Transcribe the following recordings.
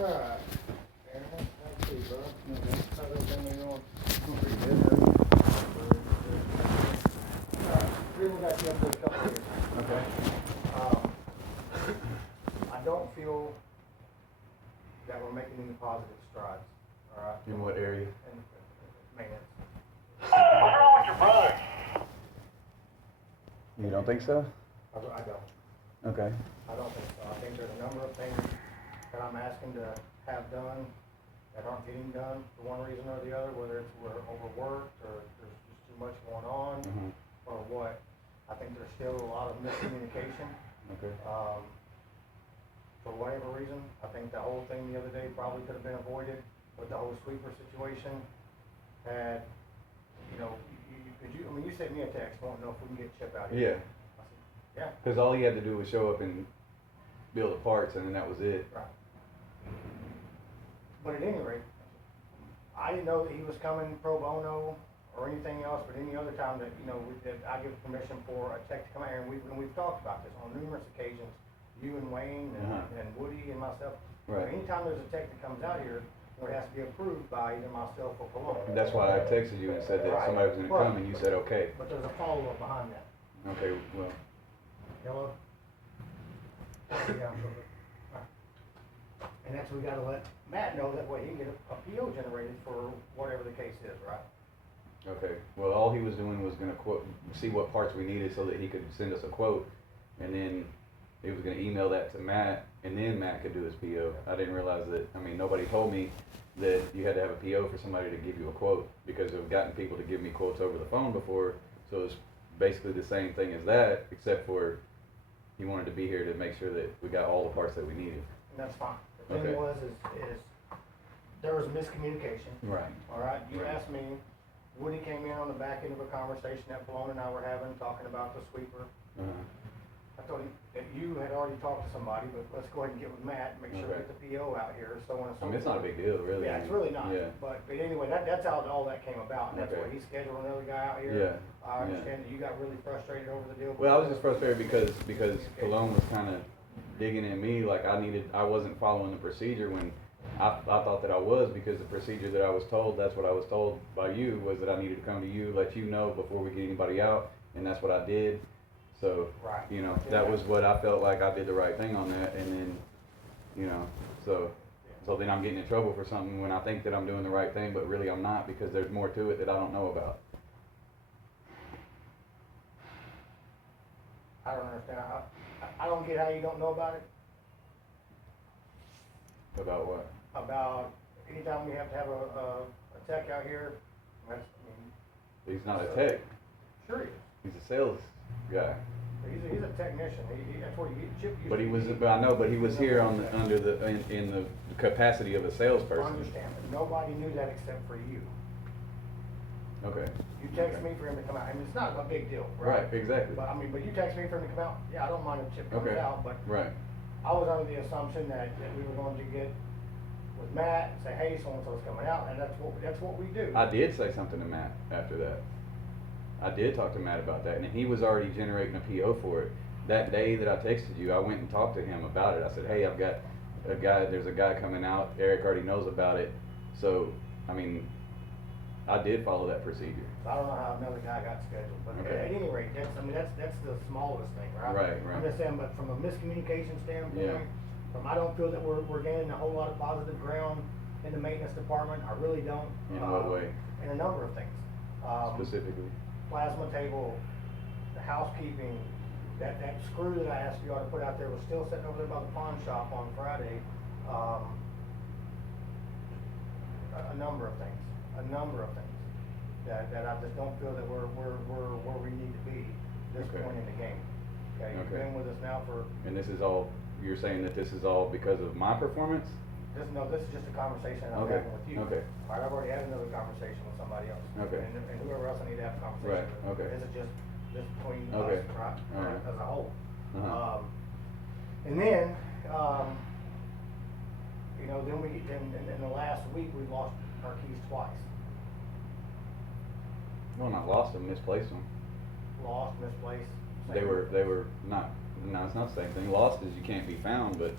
Alright. Aaron, let's see, bro. How's everything been going? Pretty good. Really got you up for a couple of years. Okay. Um, I don't feel that we're making any positive strides, alright? In what area? In maintenance. You don't think so? I don't. Okay. I don't think so. I think there's a number of things that I'm asking to have done that aren't getting done for one reason or the other, whether it's we're overworked or there's just too much going on or what. I think there's still a lot of miscommunication. Okay. For whatever reason, I think the whole thing the other day probably could have been avoided with the whole sweeper situation. Had, I mean, you sent me a text wanting to know if we can get Chip out here. Yeah. I said, yeah. Because all he had to do was show up and build the parts, and then that was it. Right. But at any rate, I didn't know that he was coming pro bono or anything else, but any other time that, that I give permission for a tech to come out here, and we've talked about this on numerous occasions, you and Wayne and Woody and myself. Right. Anytime there's a tech that comes out here, it has to be approved by either myself or Cologne. That's why I texted you and said that somebody was going to come, and you said okay. But there's a follow-up behind that. Okay, well. Hello? Yeah, I'm sure. Right. And that's, we gotta let Matt know that way he can get a PO generated for whatever the case is, right? Okay, well, all he was doing was going to see what parts we needed so that he could send us a quote, and then he was going to email that to Matt, and then Matt could do his PO. I didn't realize that, nobody told me that you had to have a PO for somebody to give you a quote, because I've gotten people to give me quotes over the phone before, so it's basically the same thing as that, except for he wanted to be here to make sure that we got all the parts that we needed. And that's fine. The thing was, is there was miscommunication. Right. All right, you Right. asked me, Woody came in on the back end of a conversation that Malone and I were having, talking about the sweeper. I told him that you had already talked to somebody, but let's go ahead and get with Matt, and make sure we get the PO out here, so on and so forth. It's not a big deal, really. Yeah, it's really not. Yeah. But anyway, that's how all that came about, and that's why he scheduled another guy out here. Yeah. I understand that you got really frustrated over the deal. Well, I was just frustrated because Cologne was kind of digging at me like I wasn't following the procedure when I thought that I was, because the procedure that I was told, that's what I was told by you, was that I needed to come to you, let you know before we get anybody out, and that's what I did. So, right. That was what I felt like I did the right thing on that, and then, so then I'm getting in trouble for something when I think that I'm doing the right thing, but really I'm not, because there's more to it that I don't know about. I don't understand. I don't get how you don't know about it. About what? About anytime we have to have a tech out here, He's not a tech. Sure he is. He's a sales guy. He's a technician. That's what Chip used But to he was, be. I know, but he was here in the capacity of a I salesperson. understand, but nobody knew that except for you. Okay. You text me for him to come out. I mean, it's not a big deal, right? Right, exactly. But but you text me for him to come out. Yeah, I don't mind if Chip comes out, but Right. I was under the assumption that we were going to get with Matt and say, hey, so-and-so's coming out, and that's what we do. I did say something to Matt after that. I did talk to Matt about that, and he was already generating a PO for it. That day that I texted you, I went and talked to him about it. I said, hey, I've got there's a guy coming out. Eric already knows about it. So, I did follow that procedure. I don't know how another guy got scheduled, but Okay. at any rate, that's the smallest thing, right? Right. I'm just saying, but from a miscommunication standpoint, I don't feel that we're gaining a whole lot of positive ground in the maintenance department. I really don't. In what way? In a number of things. Specifically? Plasma table, the housekeeping, that screw that I asked you all to put out there was still sitting over there by the pawn shop on Friday. A number of things that I just don't feel that we're where we need to be at this point in the game. Okay, you've been with us now for. And this is all, you're saying that this is all because of my performance? This is just a conversation I'm having with you. Okay. All right, I've already had another conversation with somebody else. Okay. And whoever else I need to have a conversation with. Right, okay. This is just between Okay. us, right? All right. As a whole. Uh-huh. And then, in the last week, we lost our keys twice. Well, not lost them, misplaced them. Lost, misplaced. They were not, no, it's not the same thing. Lost is you can't be found, but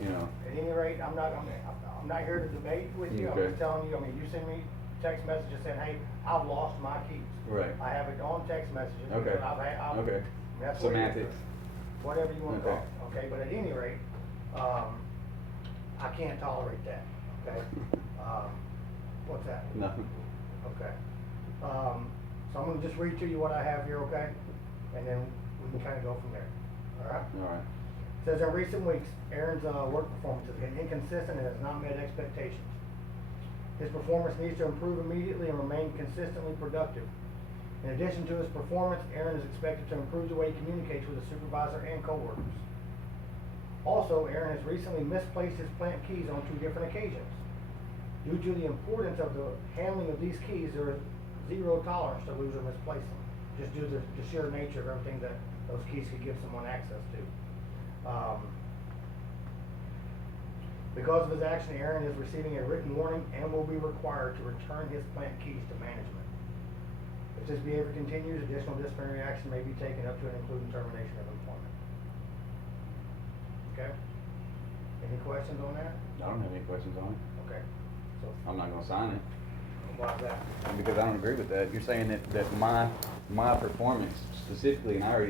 you know. At any rate, I'm not here to debate with you. I'm Okay. just telling you, I mean, you send me text messages saying, hey, I've lost my keys. Right. I have it on text messages. Okay. because I've Okay. that's what it is. Semantics. Whatever you want to Okay. call it, okay? But at any rate, I can't tolerate that, okay? What's that? Nothing. Okay. So I'm gonna just read to you what I have here, okay? And then we can kind of go from there, all right? All right. It says in recent weeks, Aaron's work performance has been inconsistent and has not met expectations. His performance needs to improve immediately and remain consistently productive. In addition to his performance, Aaron is expected to improve the way he communicates with his supervisor and coworkers. Also, Aaron has recently misplaced his plant keys on 2 different occasions. Due to the importance of the handling of these keys, there is zero tolerance to lose or misplace them, just due to the sheer nature of everything that those keys could give someone access to. Because of his action, Aaron is receiving a written warning and will be required to return his plant keys to management. If this behavior continues, additional disciplinary action may be taken up to and including termination of employment. Okay? Any questions on that? I don't have any questions on it. Okay. So, I'm not gonna sign it. why is that? Because I don't agree with that. You're saying that my performance specifically, and I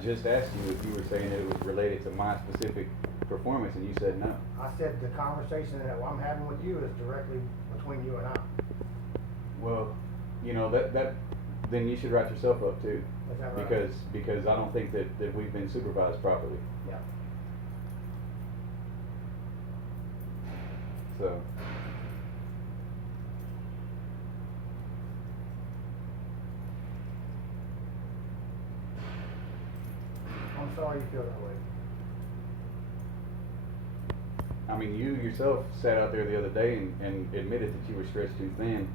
just asked you if you were saying that it was related to my specific performance, and you said no. I said the conversation that I'm having with you is directly between you and I. Well, you know, that then you should write yourself up too. Is that right? Because I don't think that we've been supervised properly. Yeah. So, I'm sorry you feel that way. I mean, you yourself sat out there the other day and admitted that you were stretched too thin.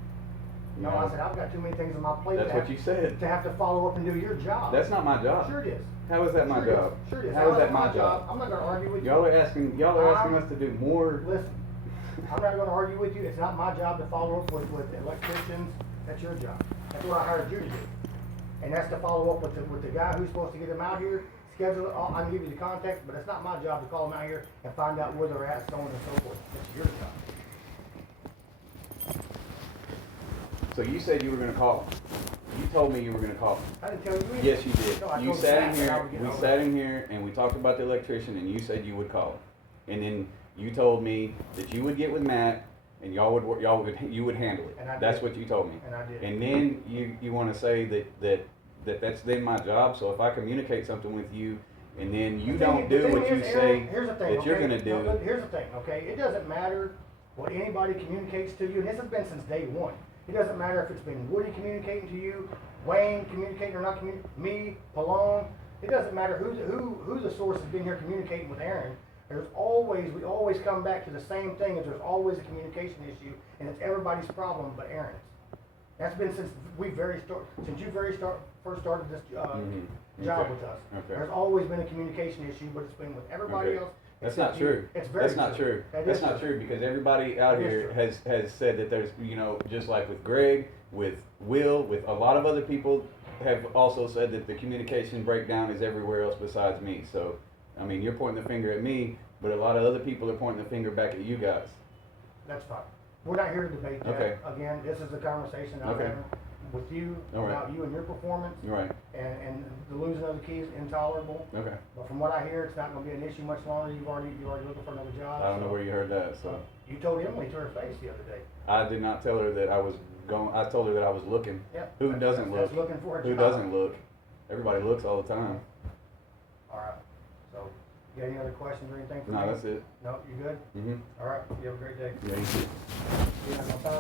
You No, know? I said, I've got too many things on my plate. That's to what have- you said. To have to follow up and do your job. That's not my job. Sure it is. How is that my Sure it is. job? Sure it is. How is that my job? I'm not gonna argue with you. Y'all are asking us to do more. Listen, I'm not gonna argue with you. It's not my job to follow up with electricians. That's your job. That's what I hired you to do. And that's to follow up with the guy who's supposed to get them out here, schedule it. I can give you the context, but it's not my job to call them out here and find out where they're at, so on and so forth. It's your job. So you said you were gonna call him. You told me you were gonna call him. I didn't tell you anything. Yes, you did. No, I You told sat Matt in that I here, would get we over sat it. in here and we talked about the electrician and you said you would call him. And then you told me that you would get with Matt and you would handle it. And I That's did. what you told me. And I did. And then you wanna say that's then my job, so if I communicate something with you and then you don't do what you say Here's the thing, that you're okay? gonna do. No, but here's the thing, okay? It doesn't matter what anybody communicates to you, and this has been since day one. It doesn't matter if it's been Woody communicating to you, Wayne communicating or not communicating, me, Palone. It doesn't matter who the source has been here communicating with Aaron. We always come back to the same thing, is there's always a communication issue, and it's everybody's problem but Aaron's. That's been since you first started this job Okay. with us. Okay. There's always been a communication issue, but it's been with everybody Okay. else. That's except not you. true. It's very That's not true. That That's is not true because everybody out It is here true. has said that there's, you know, just like with Greg, with Will, with a lot of other people have also said that the communication breakdown is everywhere else besides me. So, I mean, you're pointing the finger at me, but a lot of other people are pointing the finger back at you guys. That's fine. We're not here to debate that. Okay. Again, this is a conversation I'm Okay. having with you All right. about you and your performance, Right. and the losing of the keys intolerable. Okay. But from what I hear, it's not going to be an issue much longer. You're already looking for another job. I don't know so- where you heard that, so. You told Emily to her face the other day. I did not tell her that I was going, I told her that I was looking. Yeah. Who doesn't That's look? looking for a Who job. doesn't look? Everybody looks all the time. All right. So, you got any other questions or anything for me? No, that's it. No, you good? Mm-hmm. All right. You have a great day. Yeah, you too. You're not gonna sign